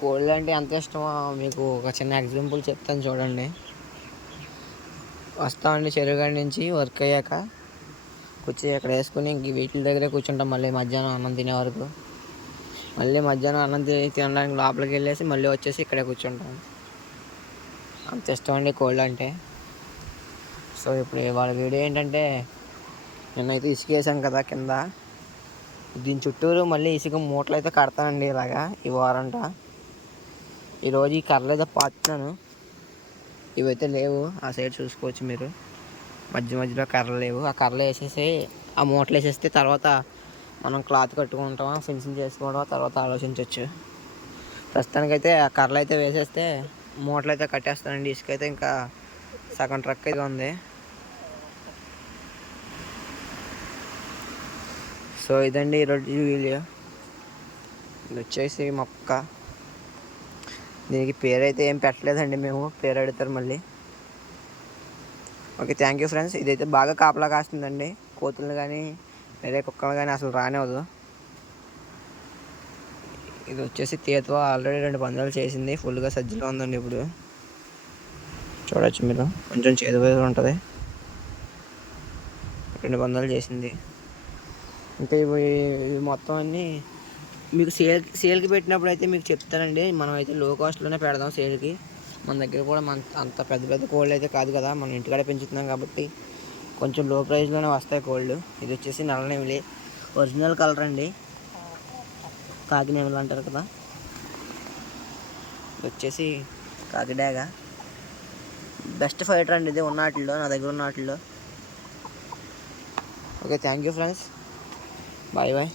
కోళ్ళు అంటే ఎంత ఇష్టమో మీకు ఒక చిన్న ఎగ్జాంపుల్ చెప్తాను చూడండి. వస్తామండి చెరువుగాడి నుంచి వర్క్ అయ్యాక కూర్చి అక్కడ వేసుకుని ఇంక వీటి దగ్గరే కూర్చుంటాం మళ్ళీ మధ్యాహ్నం అన్నం తినే వరకు. మళ్ళీ మధ్యాహ్నం అన్నం తిని తినడానికి లోపలికి వెళ్ళేసి మళ్ళీ వచ్చేసి ఇక్కడే కూర్చుంటాం. అంత ఇష్టం అండి కోళ్ళు అంటే. సో ఇప్పుడు వాళ్ళ వీడియో ఏంటంటే నేనైతే ఇసుక వేసాం కదా కింద. దీని చుట్టూరు మళ్ళీ ఇసుక మూటలు అయితే కడతానండి ఇలాగా ఈ వారంట ఈరోజు ఈ కర్రలు అయితే పాతున్నాను. ఇవైతే లేవు. ఆ సైడ్ చూసుకోవచ్చు మీరు. మధ్య మధ్యలో కర్రలు లేవు. ఆ కర్రలు వేసేసి ఆ మూటలు వేసేస్తే తర్వాత మనం క్లాత్ కట్టుకుంటామా ఫినిషింగ్ చేసుకోవడం తర్వాత ఆలోచించవచ్చు ప్రస్తుతానికైతే ఆ కర్రలు అయితే వేసేస్తే మూటలు అయితే కట్టేస్తానండి. ఇసుక అయితే ఇంకా సగం ట్రక్ అయితే ఉంది. సో ఇదండి ఈరోజు వీడియో. ఇది వచ్చేసి మొక్క. దీనికి పేరు అయితే ఏం పెట్టలేదండి మేము పేరు అడుగుతారు మళ్ళీ. ఓకే థ్యాంక్ యూ ఫ్రెండ్స్ ఇదైతే బాగా కాపలా కాస్తుందండి. కోతులు కానీ వేరే కుక్కలు కానీ అసలు రానివ్వదు. ఇది వచ్చేసి తీతవ ఆల్రెడీ రెండు పందాలు చేసింది. ఫుల్గా సజ్జలో ఉందండి ఇప్పుడు. చూడొచ్చు మీరు. కొంచెం చేదు ఉంటుంది. రెండు పందాలు చేసింది. అంటే ఇవి మొత్తం అన్నీ మీకు సేల్ సేల్కి పెట్టినప్పుడు అయితే మీకు చెప్తానండి. మనం అయితే లో కాస్ట్లోనే పెడదాం సేల్కి. మన దగ్గర కూడా మన అంత పెద్ద పెద్ద కోళ్ళు అయితే కాదు కదా. మనం ఇంటికాడే పెంచుతున్నాం కాబట్టి కొంచెం లో ప్రైస్లోనే వస్తాయి కోళ్ళు ఇది వచ్చేసి నల్ల నెమిలి. ఒరిజినల్ కలర్ అండి. కాకి నెమిలి అంటారు కదా. ఇది వచ్చేసి కాకిడాగా బెస్ట్ ఫైటర్ అండి ఇది ఉన్న నా దగ్గర ఉన్న వాటిల్లో. Okay thank you friends bye bye